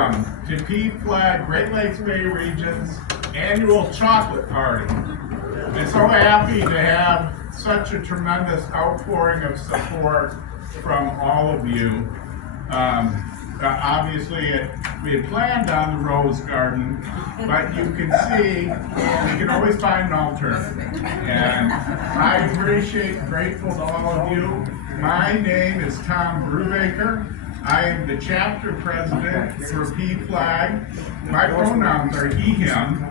To PFLAG Great Lakes Bay Region's annual chocolate party. I'm so happy to have such a tremendous outpouring of support from all of you. Obviously, we had planned on the Rose Garden, but you can see we can always find an alternative. And I appreciate and grateful to all of you. My name is Tom Brubaker. I am the chapter president for PFLAG. My pronouns are he, him.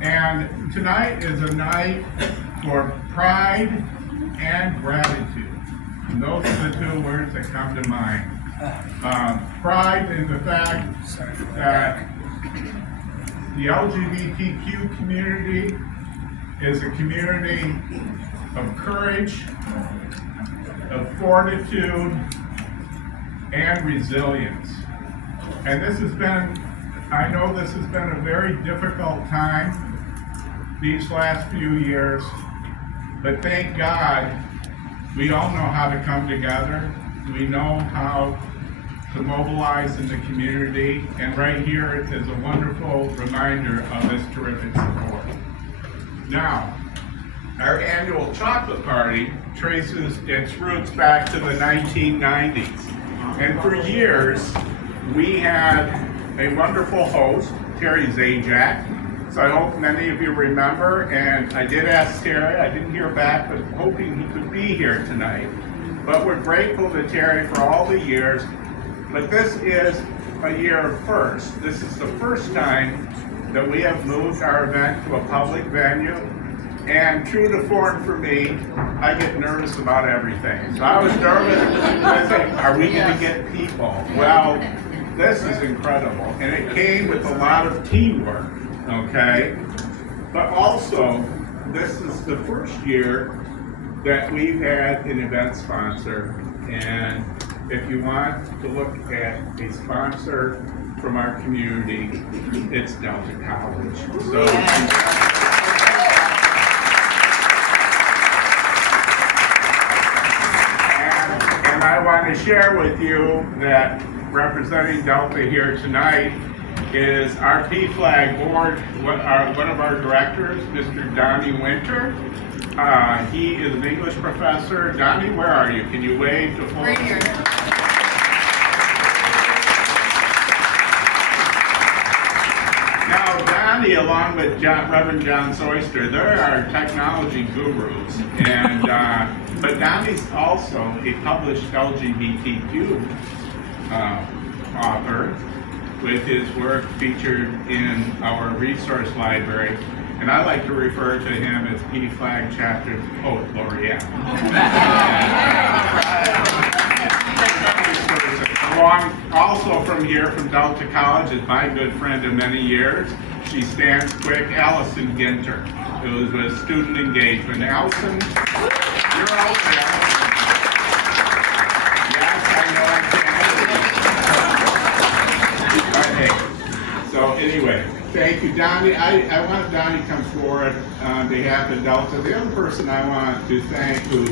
And tonight is a night for pride and gratitude. And those are the two words that come to mind. Pride in the fact that the LGBTQ community is a community of courage, of fortitude, and resilience. And this has been, I know this has been a very difficult time these last few years, but thank God we all know how to come together. We know how to mobilize in the community, and right here is a wonderful reminder of this terrific support. Now, our annual chocolate party traces its roots back to the 1990s. And for years, we had a wonderful host, Terry Zajac. So I hope many of you remember, and I did ask Terry, I didn't hear back, but hoping he could be here tonight. But we're grateful to Terry for all the years. But this is a year of first. This is the first time that we have moved our event to a public venue. And true to form for me, I get nervous about everything. So I was nervous. I was like, are we going to get people? Well, this is incredible. And it came with a lot of teamwork, okay? But also, this is the first year that we've had an event sponsor. And if you want to look at a sponsor from our community, it's Delta College. So. I want to share with you that representing Delta here tonight is our PFLAG board, one of our directors, Mr. Donnie Winter. He is an English professor. Donnie, where are you? Can you wave to folks? Right here. Now, Donnie, along with Reverend John Soyster, they're our technology gurus. And but Donnie's also a published LGBTQ author with his work featured in our resource library. And I like to refer to him as PFLAG Chapter Poet Laureate. Also from here, from Delta College, is my good friend of many years. She stands quick, Allison Ginter, who is with student engagement. Allison, you're out there. Yes, I know I can. Okay. So anyway, thank you, Donnie. I want Donnie to come forward on behalf of Delta. The other person I want to thank, who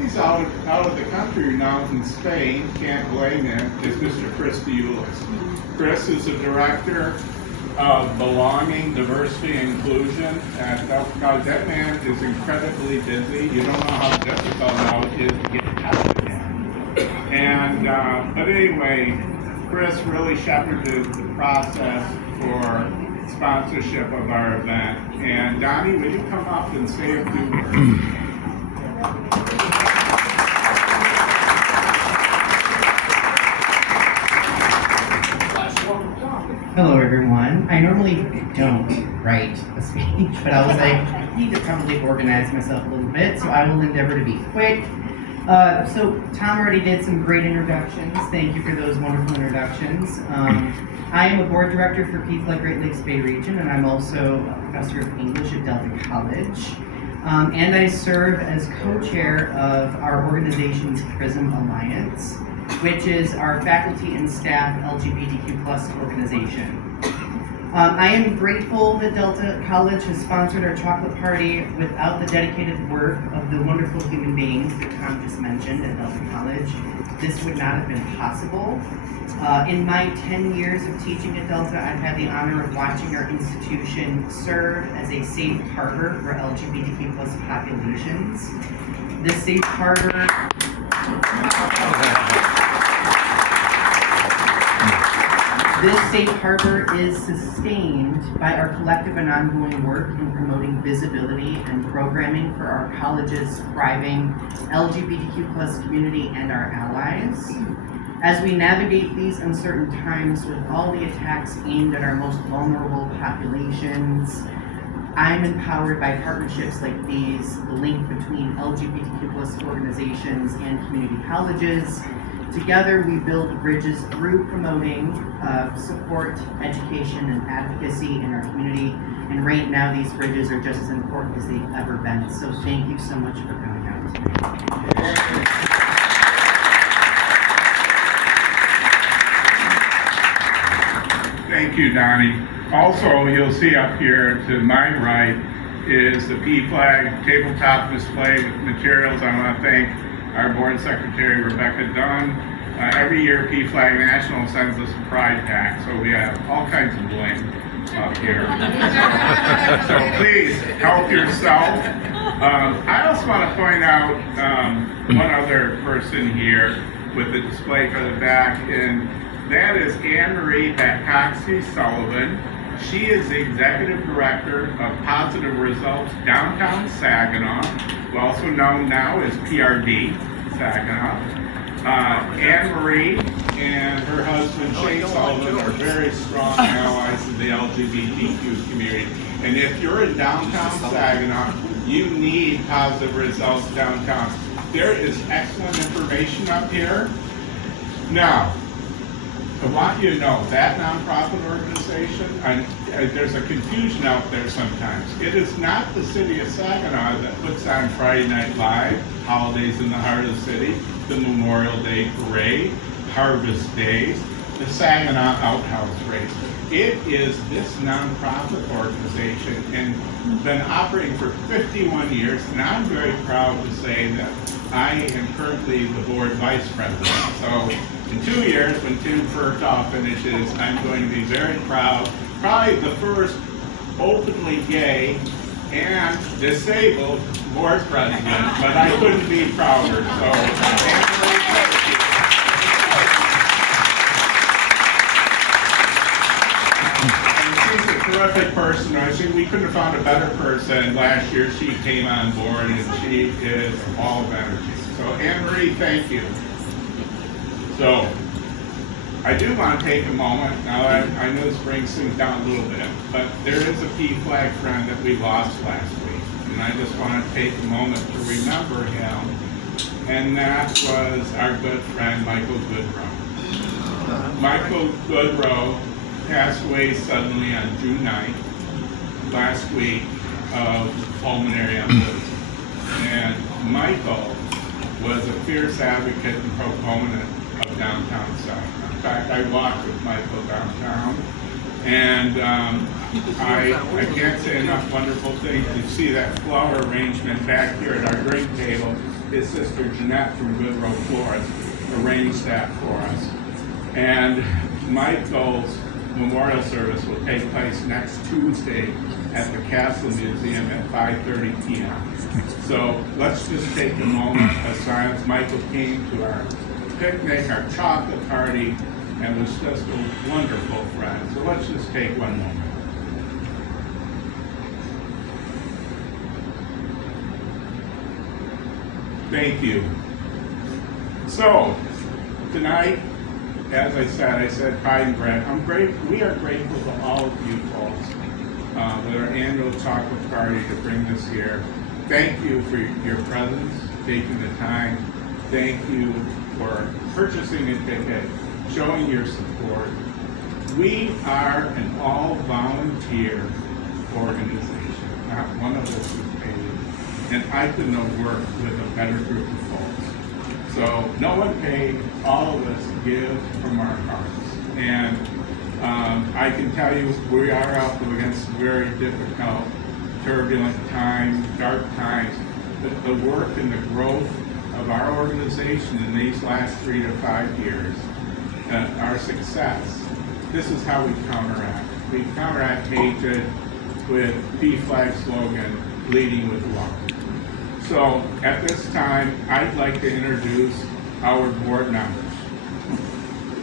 he's out of the country now in Spain, can't blame him, is Mr. Chris Diulis. Chris is the director of Belonging, Diversity, and Inclusion at Delta College. That man is incredibly busy. You don't know how difficult now it is to get in touch with him. And, but anyway, Chris really shepherded the process for sponsorship of our event. And Donnie, will you come up and say a few words? Hello everyone. I normally don't write a speech, but I was like, I need to probably organize myself a little bit, so I will endeavor to be quick. So Tom already did some great introductions. Thank you for those wonderful introductions. I am a board director for PFLAG Great Lakes Bay Region, and I'm also a professor of English at Delta College. And I serve as co-chair of our organization's PRISM Alliance, which is our faculty and staff LGBTQ+ organization. I am grateful that Delta College has sponsored our chocolate party. Without the dedicated work of the wonderful human beings that Tom just mentioned at Delta College, this would not have been possible. In my 10 years of teaching at Delta, I've had the honor of watching our institution serve as a safe harbor for LGBTQ plus populations. This safe harbor is sustained by our collective and ongoing work in promoting visibility and programming for our college's thriving LGBTQ plus community and our allies. As we navigate these uncertain times with all the attacks aimed at our most vulnerable populations, I'm empowered by partnerships like these, the link between LGBTQ plus organizations and community colleges. Together, we build bridges through promoting support, education, and advocacy in our community. And right now, these bridges are just as important as they've ever been. So thank you so much for coming out today. Thank you, Donnie. Also, you'll see up here to my right is the PFLAG tabletop display with materials. I want to thank our board secretary, Rebecca Dunn. Every year, PFLAG National sends us a pride pack, so we have all kinds of bling up here. So please, help yourself. I also want to point out one other person here with the display for the back, and that is Anne-Marie Batcoxie-Sullivan. She is the Executive Director of Positive Results Downtown Saginaw, also known now as PRD Saginaw. Anne-Marie and her husband Shane Sullivan are very strong allies of the LGBTQ community. And if you're in downtown Saginaw, you need Positive Results Downtown. There is excellent information up here. Now, I want you to know that nonprofit organization, there's a confusion out there sometimes. It is not the city of Saginaw that puts on Friday Night Live, Holidays in the Heart of the City, the Memorial Day Parade, Harvest Days, the Saginaw Outhouse Race. It is this nonprofit organization and been operating for 51 years, and I'm very proud to say that I am currently the board vice president. So in 2 years, when Tim Furtaw finishes, I'm going to be very proud. Probably the first openly gay and disabled board president, but I couldn't be prouder. So, and she's a terrific person. I think we couldn't have found a better person. Last year, she came on board, and she is all of energy. So, Anne-Marie, thank you. So, I do want to take a moment, now I know this brings things down a little bit, but there is a PFLAG friend that we lost last week, and I just want to take a moment to remember him, and that was our good friend, Michael Goodrow. Michael Goodrow passed away suddenly on June 9th, last week, of pulmonary embolism. And Michael was a fierce advocate and proponent of downtown Saginaw. In fact, I walked with Michael downtown, and I can't say enough wonderful things. You see that flower arrangement back here at our drink table. His sister Jeanette from Goodrow Florist arranged that for us. And Michael's memorial service will take place next Tuesday at the Castle Museum at 5:30 p.m. So let's just take a moment of silence. Michael came to our picnic, our chocolate party, and was just a wonderful friend. So let's just take one moment. Thank you. So, tonight, as I said pride and bread. We are grateful to all of you folks with our annual chocolate party to bring this here. Thank you for your presence, taking the time. Thank you for purchasing a ticket, showing your support. We are an all-volunteer organization. Not one of us is paid. And I couldn't have worked with a better group of folks. So no one paid, all of us give from our hearts. And I can tell you we are up against very difficult, turbulent times, dark times. The work and the growth of our organization in these last 3 to 5 years, our success, this is how we counteract. We counteract hatred with PFLAG slogan, leading with love. So at this time, I'd like to introduce our board members.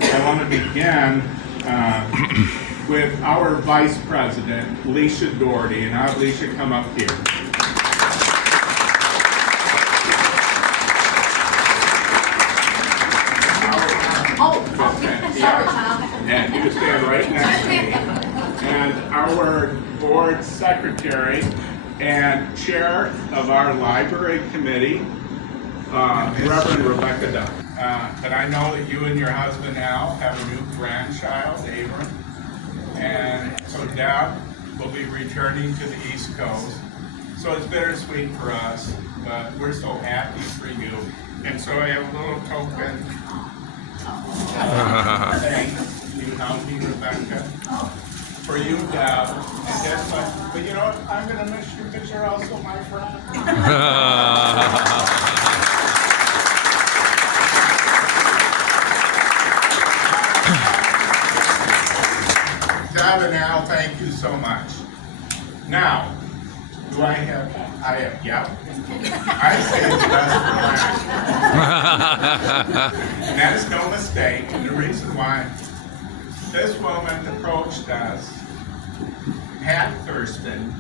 I want to begin with our Vice President, Leisha Doherty, and I'll have Leisha come up here. Sorry, Tom. And you can stand right next to me. And our board secretary and chair of our library committee, Reverend Rebecca Dunn. And I know that you and your husband Al have a new grandchild, Abram. And so Deb will be returning to the East Coast. So it's bittersweet for us, but we're so happy for you. And so I have a little token. Thank you, Healthy Rebecca. For you, Deb. And guess what? But you know what? I'm going to miss you because you're also my friend. Deb and Al, thank you so much. Now, do I have, yeah. I say it's best for last. And that is no mistake. And the reason why this woman approached us, Pat Thurston,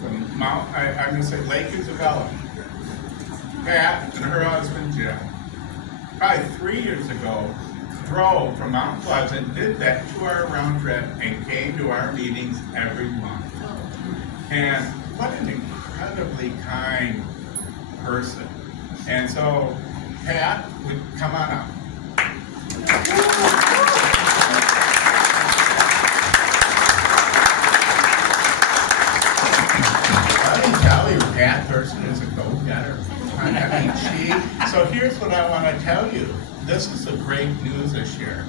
from I'm going to say Lake Isabella. Pat and her husband Jim, probably 3 years ago, drove from Mount Pleasant, did that 2-hour round trip, and came to our meetings every month. And what an incredibly kind person. And so, Pat, would come on up. Let me tell you, Pat Thurston is a go-getter. I mean, so here's what I want to tell you. This is the great news this year.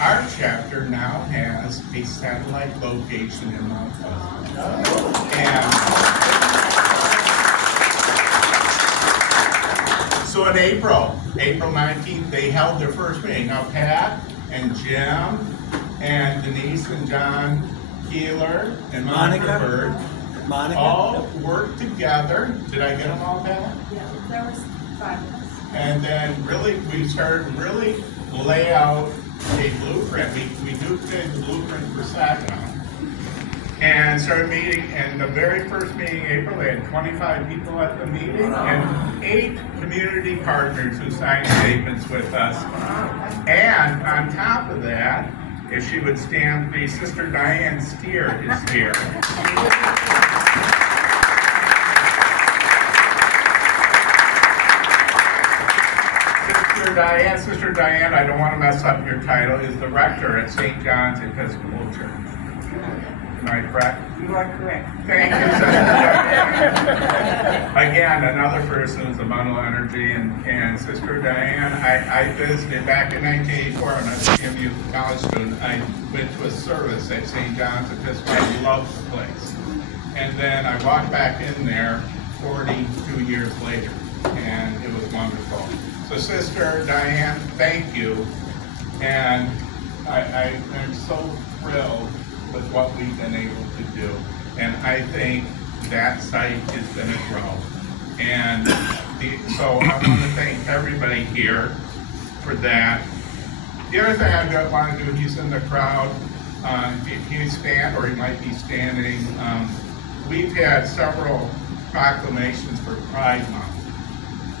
Our chapter now has a satellite location in Mount Pleasant. And so in April 19th, they held their first meeting. Now Pat and Jim and Denise and John Keeler and Monica Bird all worked together. Did I get them all, Pat? Yeah, there was 5 of us. And then really, we started to really lay out a blueprint. We duplicated the blueprint for Saginaw. And started meeting, and the very first meeting in April, they had 25 people at the meeting, and 8 community partners who signed statements with us. And on top of that, if she would stand, please, Sister Diane Steer is here. Sister Diane, I don't want to mess up your title, is the rector at St. John's Episcopal Church. Am I correct? You are correct. Thank you, Sister Diane. Again, another person who's a bundle of energy, and Sister Diane, I visited back in 1984 when I was a CMU college student. I went to a service at St. John's Episcopal. I loved the place. And then I walked back in there 42 years later, and it was wonderful. So Sister Diane, thank you, and I'm so thrilled with what we've been able to do, and I think that site is going to grow. And so I want to thank everybody here for that. The other thing I want to do, he's in the crowd, if he stand, or he might be standing, we've had several proclamations for Pride Month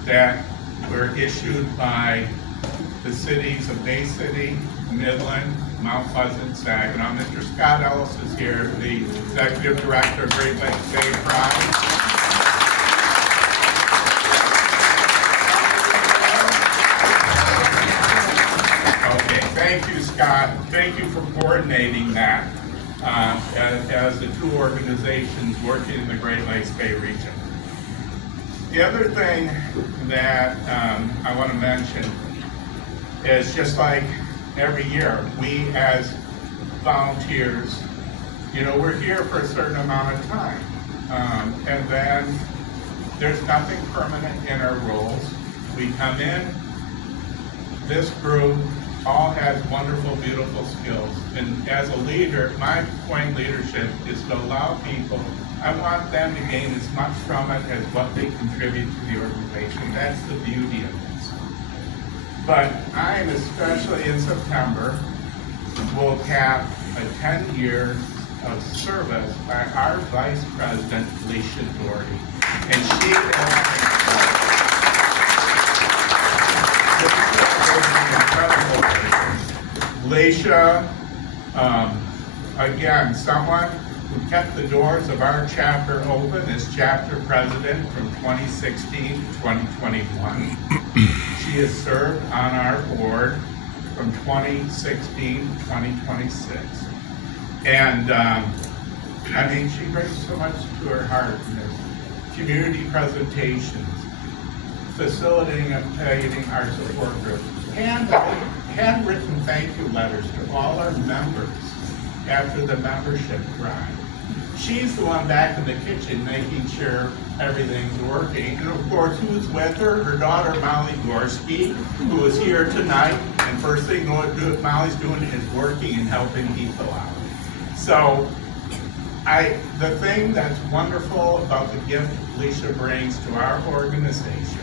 that were issued by the cities of Bay City, Midland, Mount Pleasant, Saginaw. Mr. Scott Ellis is here, the Executive Director of Great Lakes Bay Pride. Okay, thank you, Scott. Thank you for coordinating that as the two organizations working in the Great Lakes Bay region. The other thing that I want to mention is, just like every year, we as volunteers, you know, we're here for a certain amount of time. And then there's nothing permanent in our roles. We come in, this group all has wonderful, beautiful skills. And as a leader, my point in leadership is to allow people, I want them to gain as much from it as what they contribute to the organization. That's the beauty of this. But I am, especially in September, will have a 10 years of service by our Vice President, Alicia Doherty. And she is Alicia, again, someone who kept the doors of our chapter open as chapter president from 2016 to 2021. She has served on our board from 2016 to 2026. And I mean, she brings so much to her heart in this. Community presentations, facilitating our support group, and handwritten thank you letters to all our members after the membership drive. She's the one back in the kitchen making sure everything's working. And of course, who's with her? Her daughter, Molly Gorski, who is here tonight. And first thing Molly's doing is working and helping people out. So, the thing that's wonderful about the gift Alicia brings to our organization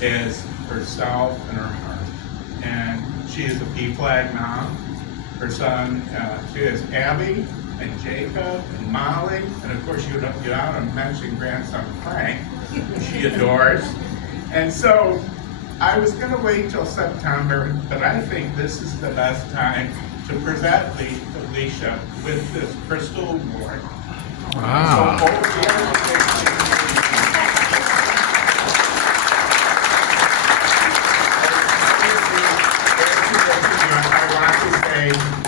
is herself and her heart. And she is a PFLAG mom. Her son, she has Abby and Jacob and Molly, and of course you don't get out and mention grandson Frank, she adores. And so I was going to wait till September, but I think this is the best time to present Alicia with this Crystal Award. Wow. So over here,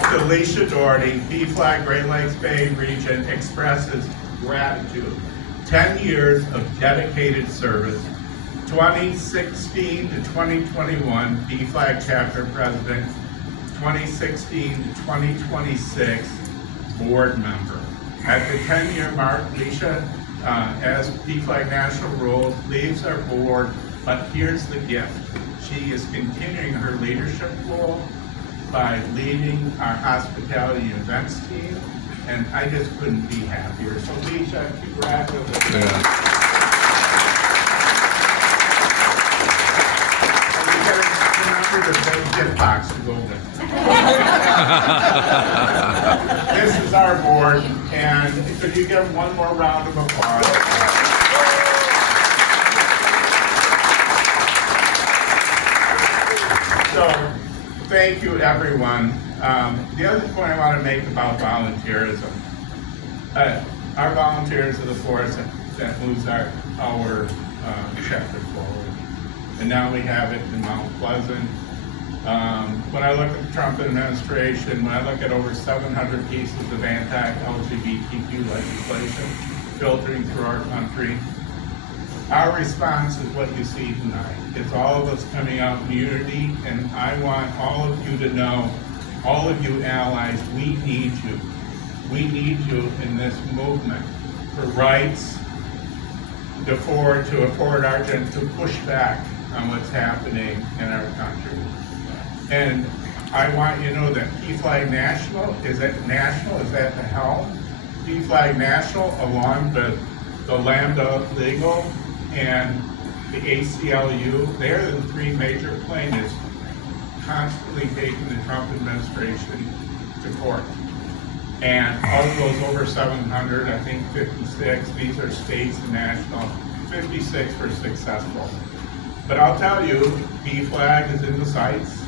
to Alicia Doherty, PFLAG Great Lakes Bay region expresses gratitude. 10 years of dedicated service, 2016 to 2021 PFLAG chapter president, 2016 to 2026 board member. At the 10-year mark, Alicia, as PFLAG national rules, leaves our board, but here's the gift. She is continuing her leadership role by leading our hospitality and events team, and I just couldn't be happier. So Alicia, congratulations. Yeah. And remember the big gift box to go with. This is our board, and could you give one more round of applause? So, thank you, everyone. The other point I want to make about volunteerism, our volunteers are the force that moves our chapter forward. And now we have it in Mount Pleasant. When I look at the Trump administration, when I look at over 700 pieces of anti-LGBTQ legislation filtering through our country, our response is what you see tonight. It's all of us coming out in unity, and I want all of you to know, all of you allies, we need you. We need you in this movement for rights, to afford our to push back on what's happening in our country. And I want you to know that PFLAG National is at the helm. PFLAG National, along with the Lambda Legal and the ACLU, they're the three major plaintiffs constantly taking the Trump administration to court. And of those over 700, I think 56, these are states and national, 56 were successful. But I'll tell you, PFLAG is in the sights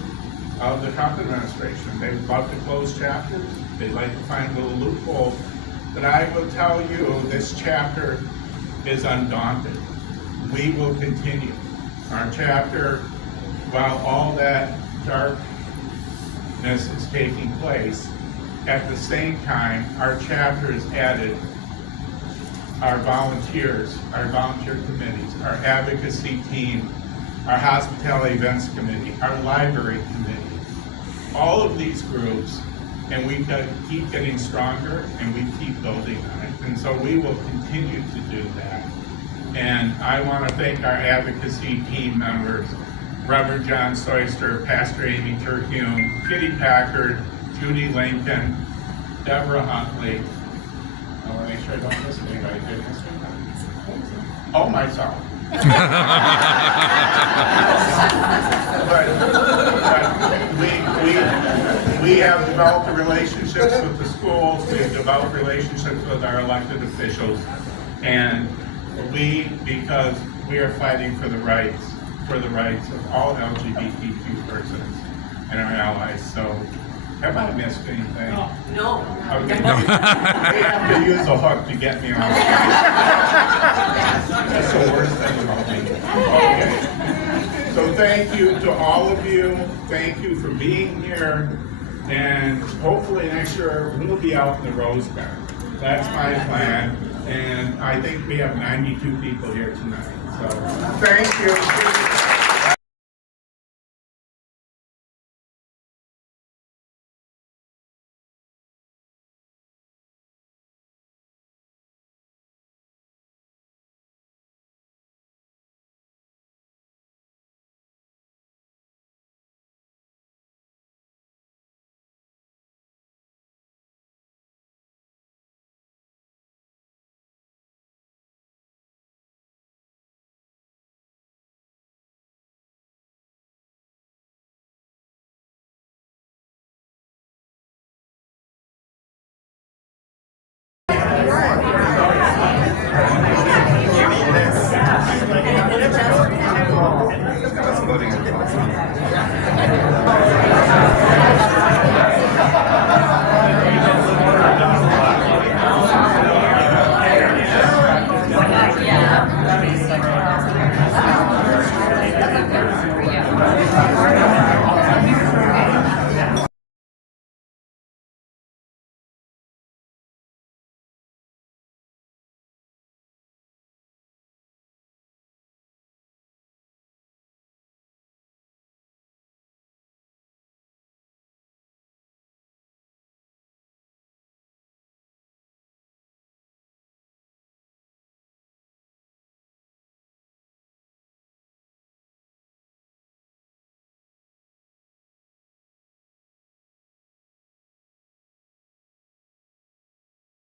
of the Trump administration. They would love to close chapters. They'd like to find little loopholes. But I will tell you, this chapter is undaunted. We will continue. Our chapter, while all that darkness is taking place, at the same time, our chapter has added our volunteers, our volunteer committees, our advocacy team, our hospitality events committee, our library committee. All of these groups and we keep getting stronger, and we keep building on it. And so we will continue to do that. And I want to thank our advocacy team members, Reverend John Soyster, Pastor Amy Terhune, Kitty Packard, Judy Lincoln, Deborah Huntley. I want to make sure I don't miss anybody. Did I miss anybody? Oh, myself. But we have developed relationships with the schools, we have developed relationships with our elected officials, and because we are fighting for the rights of all LGBTQ persons and our allies. So, have I missed anything? No. Okay. They have to use a hook to get me on. That's the worst thing about me. Okay. So thank you to all of you. Thank you for being here. And hopefully next year we'll be out in the Rose Garden. That's my plan. And I think we have 92 people here tonight. So thank you.